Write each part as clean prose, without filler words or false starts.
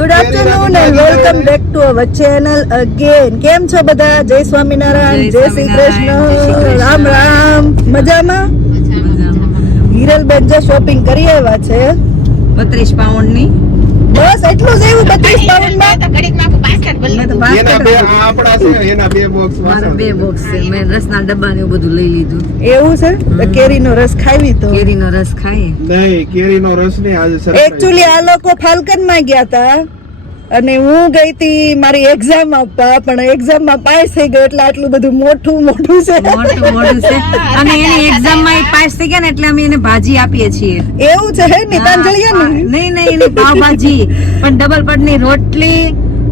Good afternoon and welcome back to our channel again. કેમ છો બધા? જય સ્વામિનારાયણ, જય શ્રી કૃષ્ણ, રામ રામ. મજામાં? હિરલબેન જે શોપિંગ કરી આવ્યા છે 32 પાઉન્ડ ની. બસ એટલું જ એવું 32 પાઉન્ડ માં મારા 2 બોક્સ છે. મેં રસના ડબ્બા ને એવું બધું લઈ લીધું. એવું છે. તો કેરીનો રસ ખાવી તો કેરીનો રસ ખાઈએ. નહીં, કેરીનો રસ નહીં. આજે એકચ્યુઅલી આ લોકો ફાલ્કન માં ગયા હતા અને હું ગઈ હતી મારી એક્ઝામ આપવા, પણ એક્ઝામ માં પાસ થઈ ગયો એટલે આટલું બધું મોટું છે. મોટું છે અને એની એક્ઝામ માં પાસ થઈ ગયા ને એટલે અમે એને ભાજી આપીએ છીએ. એવું છે હે નીતાંજલિયા ને? નહીં એની પાવભાજી પણ ડબલ પડની રોટલી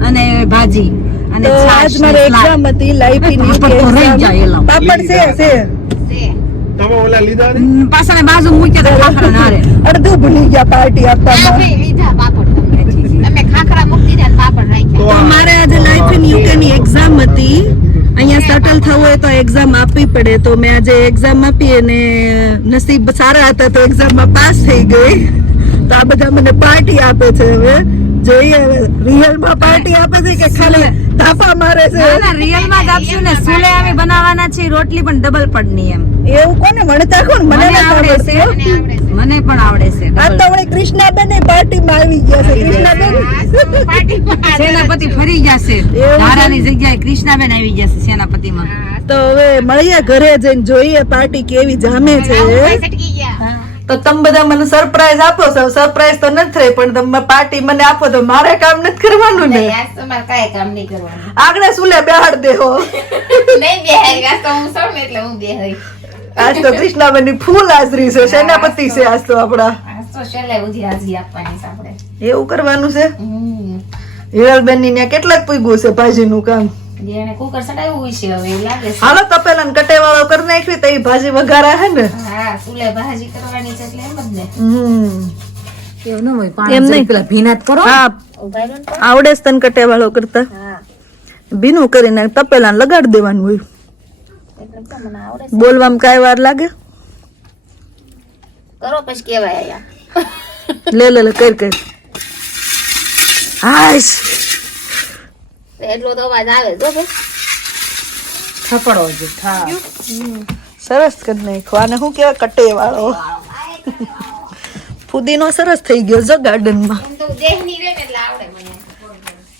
અને ભાજી અને તો આજ મારી એક્ઝામ હતી લાઈફની પાપડ છે તમે ઓલા લીધા ને પાછળ બાજુ મૂક્યા હતા ખાખરા નારે. અડધું ભૂલી ગયા પાર્ટી આપવામાં. તો મારે આજે લાઈફ ઇન યુકે ની એક્ઝામ હતી. અહીંયા સેટલ થવું હોય તો એક્ઝામ આપવી પડે, તો મેં આજે એક્ઝામ આપી અને નસીબ સારા હતા તો એક્ઝામમાં પાસ થઈ ગઈ. તો આ બધા મને પાર્ટી આપે છે. હવે જોઈએ રિયલ માં પાર્ટી આપે છે કે ખાલી તાપા મારે છે? ના રિયલ માં જ આપશું ને. સુલે અમે બનાવવાના છે રોટલી પણ ડબલ પડની એમ. એવું કોને વણતા કોણ? મને આવડે છે. મને પણ આવડે છે. આ તો હવે કૃષ્ણાબેન પાર્ટી માં આવી ગયા છે. કૃષ્ણાબેન સેનાપતિ ફરી ગયા છે. ધારાની જગ્યાએ કૃષ્ણાબેન આવી ગયા છે સેનાપતિમાં. તો હવે મળીએ ઘરે જઈને જોઈએ પાર્ટી કેવી જામે છે. તો તમે બધા મને સરપ્રાઈઝ આપો છો. સરપ્રાઈઝ તો નથી રહી, પણ તમે પાર્ટી મને આપો તો મારે કામ નથી કરવાનું ને. આગળ સુલે બેહાડ દેહો. આજ તો કૃષ્ણાબેન ની ફૂલ હાજરી છે. સેનાપતિ છે આજ તો આપડા. એવું કરવાનું છે. હિરલબેન ની ત્યાં કેટલાક પૂગ્યું છે ભાજી નું કામ. હાલો તપેલા ને કટેવાળો કરી નાખવી તો એ ભાજી વઘારા હે ને. એવું ન હોય. પાણી પેલા ભીનાત કરો. હા આવડે છે તને કટેવાળો કરતા. ભીનું કરીને તપેલા ને લગાડી દેવાનું હોય. બોલવામાં કઈ વાર લાગે? કરો પછી કેવાય લે કર હાશ એટલો તો અવાજ આવે જો થપડો જ થા. સરસ કરી નાખ્યો. આને શું કેવાય? કટેવાળો. ફુદીનો સરસ થઈ ગયો જો ગાર્ડન માં.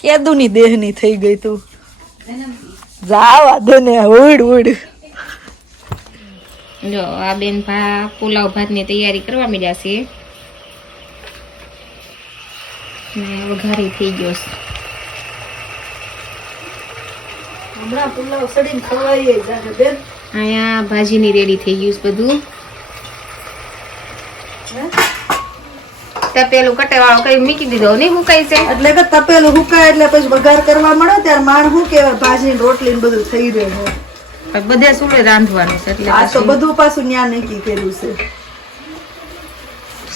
કેદુની દેહની થઈ ગઈ તું. જાવા દે ને ઉડ. જો આ બેન પુલાવ ભાત ની તૈયારી કરવા માંડ્યા છે ને વઘારી થઈ ગયો છે. હમણાં પુલાવ સડીને ખવાઈએ જાને બેન. અહીંયા ભાજીની રેડી થઈ ગયું છે બધું. તપેલું કટેવાળો કઈ મૂકી દીધો નહીં હુકાય છે એટલે કે તપેલું હુકાય એટલે પછી વઘાર કરવા મળે ત્યારે માણ શું કેવાય ભાજી ને રોટલી ને બધું થઈ રહ્યું. બધે સુલે રાંધવાનું છે એટલે આ તો બધું પાછું ન્યા નક્કી કર્યું છે.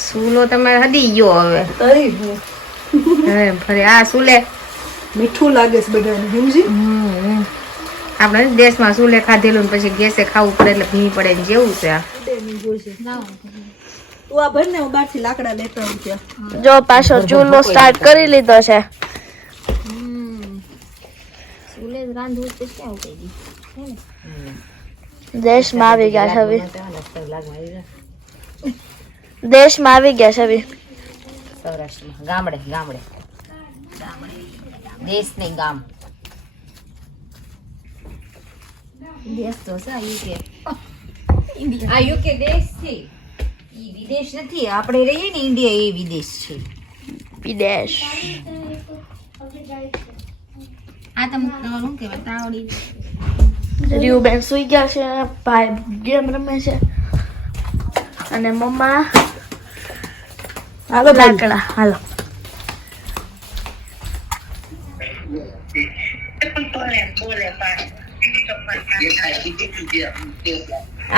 સુલો તમારે હદી ગયો હવે. હવે ફરી આ સુલે મીઠું લાગે છે બધાને સમજી. આપણે દેશમાં સુલે ખાધેલું ને પછી ગેસે ખાવું પડે એટલે ભીની પડે ને જેવું છે આ. તું આ ભર ને હું બહારથી લાકડા લેતા આવું ત્યાં. જો પાછો ચૂલો સ્ટાર્ટ કરી લીધો છે. સુલે રાંધવું છે ક્યાં ઉકઈ ગઈ દેશમાં આવી ગયા છે હવે. દેશમાં આવી ગયા છે હવે. સૌરાષ્ટ્રમાં ગામડે દેશ નહીં ગામ. દેશ તો છે યુકે. આ યુકે દેશ છે. ઈ વિદેશ નથી. આપણે રહીએ ને ઇન્ડિયા એ વિદેશ છે. વિદેશ. આ તમને શું કહેવાય તાવડી. રીયુબેન સુઈ ગયા છે, ભાઈ ગેમ રમે છે અને મમ્મા હાલો લાકડા. હાલો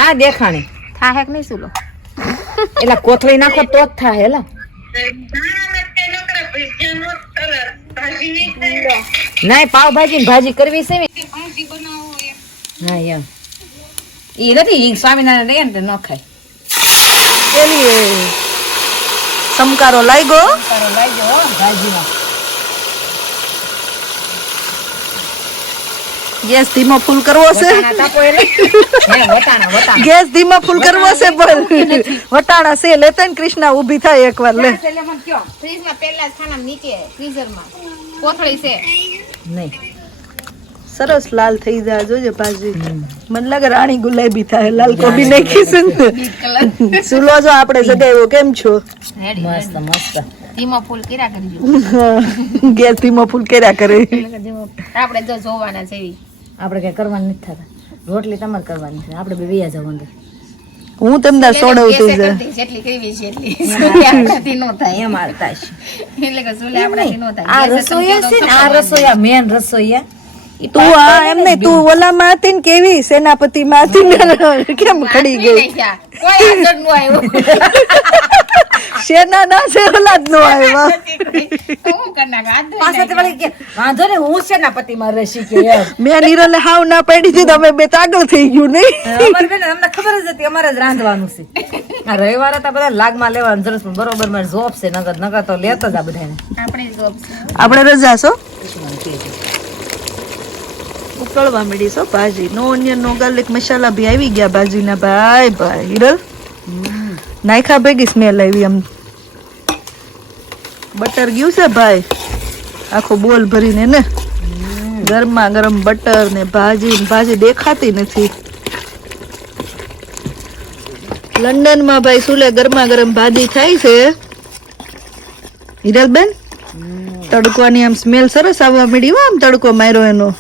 આ દેખાણી થાહે કે નહીં સુલો? એલા કોથળી નાખો તો જ થાય. એલા નહીં પાવભાજી ની ભાજી કરવી છે. હા એમ ઈ નથી. ઈ સ્વામિનારાયણ રહે ને ન ખાય. પેલી સમકારો લાગ્યો ભાજીમાં ગેસ ધીમો ફૂલ કરવો છે વટાણા તાપો એટલે હે વટાણા ગેસ ધીમો ફૂલ કરવો છે બોલ વટાણા છે લેતા ને કૃષ્ણા ઊભી થાય એકવાર લે એટલે મને કયો ફ્રીજમાં પહેલા જ ખાનામાં નીચે ફ્રીઝરમાં કોથળી છે નહીં સરસ લાલ થઈ જાય જોજે ભાજી મને લાગે રાણી ગુલાબી થાય લાલ કોબી નાખી છે ને સુલો જો આપણે સગાવ્યો કેમ છો મસ્ત મસ્ત ધીમો ફૂલ કર્યા કરજો ગેસ ધીમો ફૂલ કર્યા કરે આપણે જો જોવાના છે એવી આપણે કઈ કરવાનું નથી થતા રોટલી તમારે કરવાની છે આપણે બે વ્યા જવું અંદર હું તમને સોડવતી જાય જેટલી કરવી છે એટલી આપણાથી નો થાય એમ હાલતા છે એટલે કે સુલે આપણાથી નો થાય આ રસોઈયા છે ને આ રસોઈયા મેન રસોઈયા તું આ એમ નહીં તું ઓલામાં હતી ને કેવી સેનાપતિમાં હતી ને કેમ ખડી ગઈ કોઈ આગળ નો આવ્યો સેના ના છે ઓલા જ નો આવ્યો હું કરના હાથ પાછળથી વળી કે વાંધો ને હું છે ના પતિમાં રસી કે એમ મેં નીરલે હાવ ના પડી હતી તમે બે તો આગળ થઈ ગયું નહીં અમારે બેન અમને ખબર જ હતી અમારે જ રાંધવાનું છે આ રવિવારે તો બધા લાગમાં લેવાનું જરૂર પણ બરોબર મારે જોબ છે નગર તો લેતો જ આ બધાને આપણે જોબ આપણે રજા છો ઉકળવા મળી છો ભાજી નો ઓનિયન નો ગાર્લિક મસાલા બી આવી ગયા ભાજીના ભાઈ ભાઈ હિરલ નાયખા ભેગી સ્મેલ આવી આમ બટર ગયું છે ભાઈ આખો બોલ ભરીને ને ગરમા ગરમ બટર ને ભાજી દેખાતી નથી લંડન માં ભાઈ સુલે ગરમા ગરમ ભાજી થાય છે હિરલબેન તડકોની આમ સ્મેલ સરસ આવવા મળી હો આમ તડકો માર્યો એનો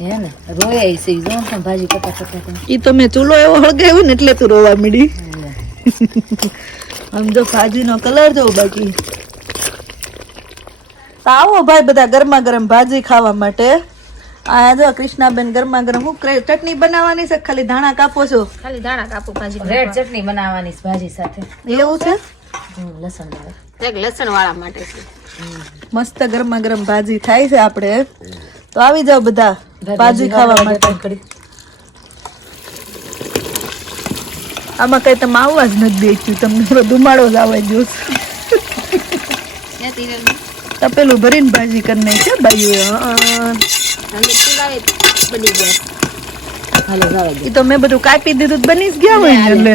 હે ને રોયા છે જો પણ ભાજી કટા ઈ તો મેં ચૂલો એવો હળગાવ્યો ને એટલે તું રોવા મળી આમ જો ભાજીનો કલર જો બાકી તો આવો ભાઈ બધા ગરમા ગરમ ભાજી ખાવા માટે આ જો કૃષ્ણાબેન ગરમા ગરમ હું ચટણી બનાવવાની છે ખાલી ધાણા કાપો છો ખાલી દાણા કાપો ભાજી રેડ ચટણી બનાવવાની છે ભાજી સાથે એવું છે લસણ વાળા એક લસણ વાળા માટે છે મસ્ત ગરમા ગરમ ભાજી થાય છે આપણે તો આવી જાવ બધા ભાજી ખાવા માટે આમાં કઈ તમે આવવા જ નથી દેખ્યું તમને ધુમાડો જ આવે જો તપેલું ભરીને ભાજી કરી નાખી છે બાઈ બની ગયા હાલો જાવ એ તો મેં બધું કાપી દીધું તો બની જ ગયા હોય ને એટલે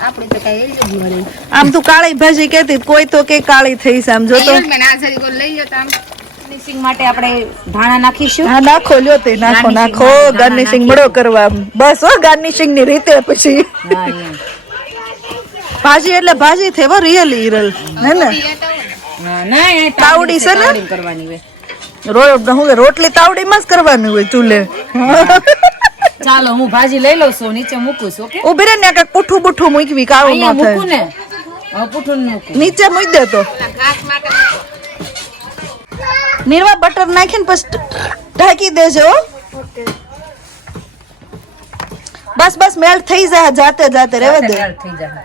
આપણે તો કઈ જ મળે આમ તું કાળી ભાજી કહેતી કોઈ તો કે કાળી થઈ છે આમ જો તો મેં આ સરી કો લઈ લો તો આમ ગાર્નિશિંગ માટે આપણે ધાણા નાખીશું હા નાખો લ્યો તે નાખો ગાર્નિશિંગ મળો કરવા બસ હો ગાર્નિશિંગ ની રીતે પછી હા એમ ભાજી એટલે ભાજી થેવો રિયલી હિરલ હે ને ના તાવડી છે ને કરવાની હોય રોટલી તાવડીમાં જ કરવાની હોય ચૂલે ચાલો હું ભાજી લઈ લઉં છું નીચે મૂકું છું ઓકે ઉભી રે ને કાક પુઠું બુઠું મૂકવી કાવું અહીંયા ન મૂકું થાય ને હવે પૂઠું મૂકું નીચે મૂકી દે તો ઘાસ માટે નિર્વા બટર નાખીને પછી ઢાંકી દેજો હો. બસ મેલ્ટ થઈ જાય જાતે રહેવા દે થઈ જાય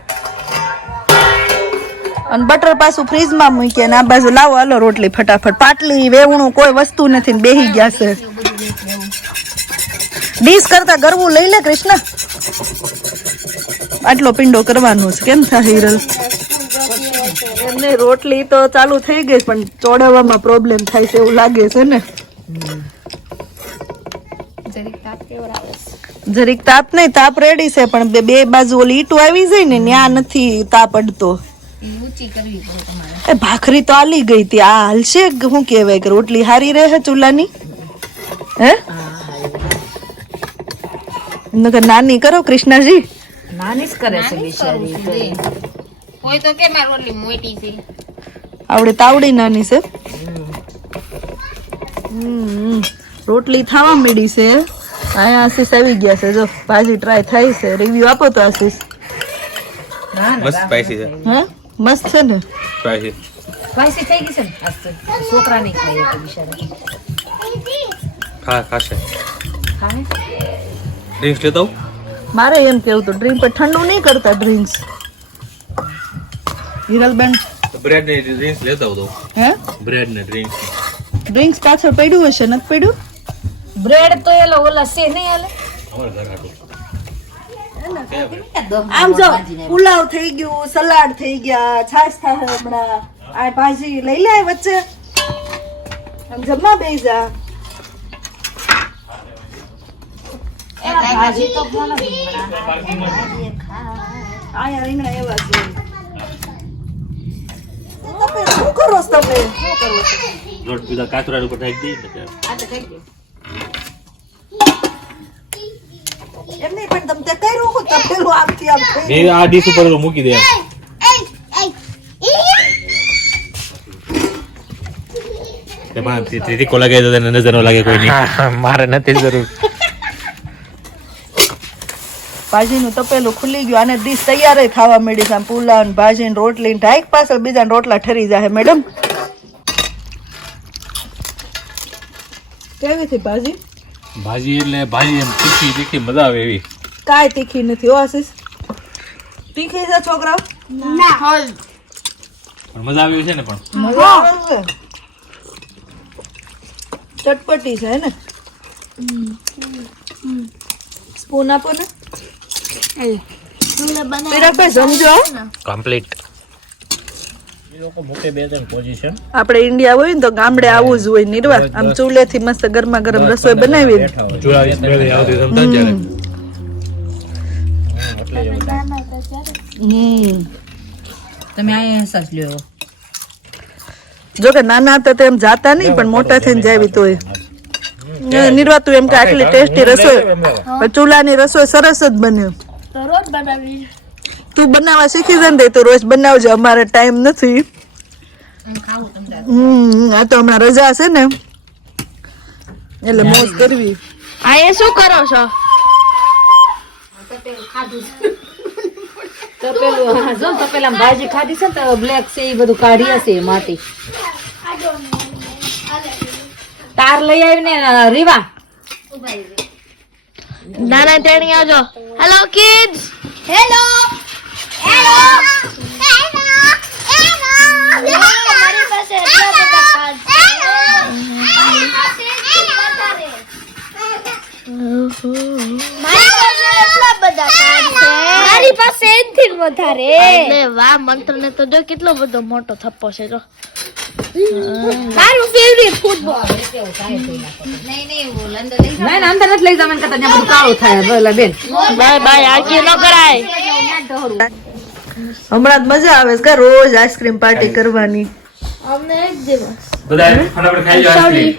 અને બટર પાછું ફ્રીજમાં મૂકે ને આ બાજુ લાવો હાલો રોટલી ફટાફટ પાટલી વેવણું કોઈ વસ્તુ નથી ને બેહી ગયા છે ડીશ કરતા ગરવું લઈ લે કૃષ્ણ આટલો પિંડો કરવાનો છે કેમ થાય હિરલ એમને રોટલી તો ચાલુ થઈ ગઈ પણ ચોડાવવામાં પ્રોબ્લેમ થાય છે એવું લાગે છે ને જરીક તાપ નહીં તાપ રેડી છે પણ બે બાજુ ઓલી ઈટું આવી જાય ને ત્યાં નથી તાપ અડતો ઊંચી કરવી પડે તમારે એ ભાખરી તો આલી ગઈ હતી આ હાલશે શું કહેવાય કે રોટલી હારી રહે ચૂલાની હે નકર નાની કરો કૃષ્ણાજી નાની જ કરે છે બિચારી કોઈ તો કે મારી રોટલી મોટી છે આવડે તાવડી નાની છે રોટલી થવા મળી છે અહીંયા આશીષ આવી ગયા છે જો ભાજી ટ્રાય થાય છે રિવ્યુ આપો તો આશીષ મસ્ત સ્પાઈસી છે હે મસ્ત છે ને સ્પાઈસી સ્પાઈસી થઈ ગઈ છે ને આજ તો છોકરા નહીં ખાય તો બિચારા ખાશે ખાને ડ્રિંક્સ લેતો મારે એમ કેવું તો ડ્રિંક પર ઠંડુ નહીં કરતા ડ્રિંક્સ હિરલબેન બ્રેડ ને ડ્રિંક્સ લેતો હતો હે બ્રેડ ને ડ્રિંક્સ ડ્રિંક્સ પાછળ પડ્યું હશે નથી પડ્યું બ્રેડ તો એલો ઓલા છે નહીં હાલે આમ જો પુલાવ થઈ ગયું સલાડ થઈ ગયા છાશ થાય હમણાં આ ભાજી લઈ લે વચ્ચે આમ જમવા બેસી જા. આયા રીંગણા એવા છે. તમે શું કરો છો તમે? શું કરો છો? રોટ પીધા કાતરા ઉપર ઢાંકી દઈ ને એમ નહીં પણ તમે તે કર્યું હું તપેલું આમથી આમ થઈ મેં આ ડીશ ઉપર મૂકી દે એમાં ત્રિકો લગાવી દો તને નજર ન લાગે કોઈ નહીં. મારે નથી જરૂર. ભાજીનું તપેલું ખુલી ગયું અને ડીશ તૈયાર થવા માંડી છે. આમ પુલાવ ને ભાજી ને રોટલી ને ઢાઈક પાછળ બીજા રોટલા ઠરી જાય મેડમ. કેવી થી ભાજી? ભાજી એટલે ભાજી એમ તીખી તીખી મજા આવે એવી. કાંઈ તીખી નથી હો આશીષ. તીખી છે છોકરાઓ? પણ મજા આવી છે ને પણ મજા આવે છે. ચટપટી છે ને. સ્પૂન આપો ને. પેલા કોઈ સમજો. કમ્પ્લીટ. આપણે ઇન્ડિયા હોય ને તો ગામડે આવું જ હોય નિર્વા. આમ ચૂલેથી મસ્ત ગરમા ગરમ રસોઈ બનાવી. તમે અહીંયા સસ લ્યો. જો કે નાના હતા તો એમ જાતા નહીં પણ મોટા થઈને જાવી તોય નિર્વા તું એમ કે આટલી ટેસ્ટી રસોઈ પણ ચૂલાની રસોઈ સરસ જ બન્યું. રોજ બનાવી તું બનાવવા શીખી જાય ને તો રોજ બનાવજો. અમારે ટાઈમ નથી. આ તો હમણાં રજા છે ને એટલે મોજ કરવી. અહીંયા શું કરો છો? તપેલું હા જો તપેલામાં ભાજી ખાધી છે ને તો બ્લેક છે એ બધું કાઢી હશે માટી. તાર લઈ આવીને રીવા નાના તેણી આવજો. Hello kids. હેલો હેલો મારી પાસે એટલા બધા કાર્ડ છે. મારી પાસે એનથી વધારે. અરે વાહ, મંત્રને તો જો કેટલો બધો મોટો થપ્પો છે. જો મારું ફેવરિટ ફૂટબોલ. ના ના અંદર નથી લઈ જવાનું કરતા ત્યાં બધું કાળું થાય. બોલા બેન બાય બાય. આરતી ન કરાય. હમણાં જ મજા આવે છે રોજ આઈસ્ક્રીમ પાર્ટી કરવાની. અમને એક દિવસ બધા ફટાફટ ખાઈ જાવ આઈસ્ક્રીમ.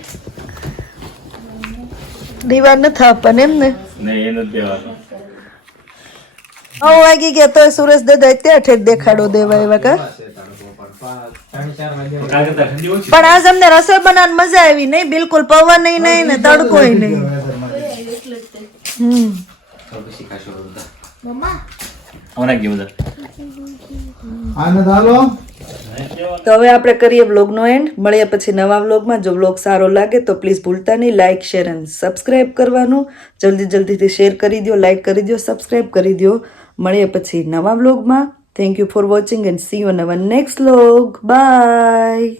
દીવા નથી આપવાને એમ ને. નહીં એ નથી દેવાનું. 9 વાગી ગયા તોય સુરેશ દાદા ત્યાં ઠેક દેખાડો દેવા એવા કા. પણ આજ અમને રસોઈ બનાવવાની મજા આવી નહીં. બિલકુલ પવન નહીં ને તડકો નહીં. તો હવે આપણે કરીએ વ્લોગનો એન્ડ. મળીએ પછી નવા વ્લોગમાં. જો વ્લોગ સારો લાગે તો પ્લીઝ ભૂલતા નહીં લાઇક શેર અને સબસ્ક્રાઇબ કરવાનું. જલ્દીથી શેર કરી દો, લાઇક કરી દો, સબસ્ક્રાઇબ કરી દો. મળીએ પછી નવા વ્લોગમાં. Thank you for watching and see you in our next vlog. By.